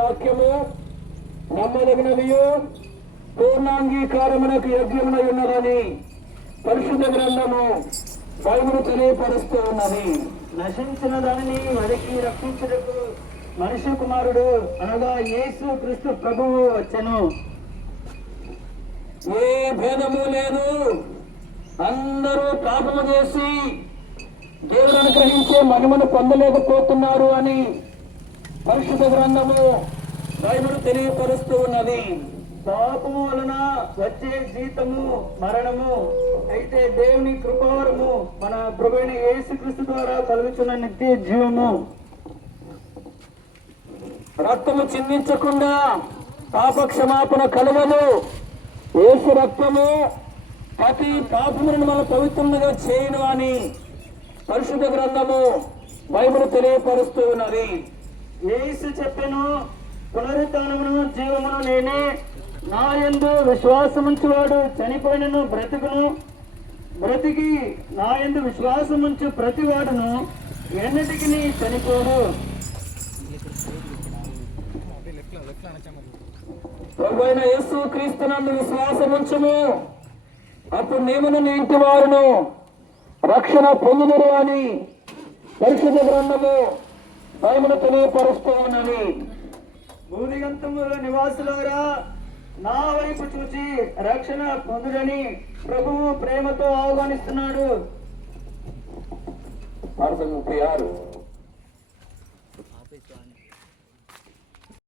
వాక్యము నమ్మదగినదియు పూర్ణాంగీకారమునకు యోగ్యమునై ఉన్నదని పరిశుద్ధ గ్రంథము బైబిలు తెలియపరుస్తూ ఉన్నది. నశించిన దానిని వెతికి రక్షించుటకు మనుష్య కుమారుడు అనగా యేసు క్రీస్తు ప్రభువు వచ్చెను. ఏ భేదము లేదు, అందరూ పాపము చేసి దేవుని అనుగ్రహించే మహిమను పొందలేకపోతున్నారు అని పరిశుద్ధ గ్రంథము బైబిలు తెలియపరుస్తూ ఉన్నది. పాపము వలన వచ్చే జీతము మరణము, అయితే దేవుని కృపావరము మన ప్రభువైన యేసుక్రీస్తు ద్వారా కలుగుచున్న నిత్య జీవము. రక్తము చిందించకుండా పాప క్షమాపణ కలగదు. యేసు రక్తము ప్రతి పాపములను మన పవిత్రంగా చేయను అని పరిశుద్ధ గ్రంథము బైబిలు తెలియపరుస్తూ ఉన్నది. యేసు చెప్పెను, పునరుత్థానమును జీవమును నేనే, నా యందు విశ్వాసముంచువాడు చనిపోయినను బ్రతుకును, బ్రతికి నా యందు విశ్వాసముంచు ప్రతివాడును ఎన్నటికి చనిపోడు. ప్రభువైన యేసు క్రీస్తునందు విశ్వాసముంచుము, అప్పుడు నీవును నీ ఇంటి వారును రక్షణ పొందుదురు అని పరిశుద్ధ గ్రంథము బైబిలు తెలియపరుస్తూ ఉన్నది. భూదిగంతముల నివాసులారా, నా వైపు చూచి రక్షణ పొందుడని ప్రభువు ప్రేమతో ఆహ్వానిస్తున్నాడు. 36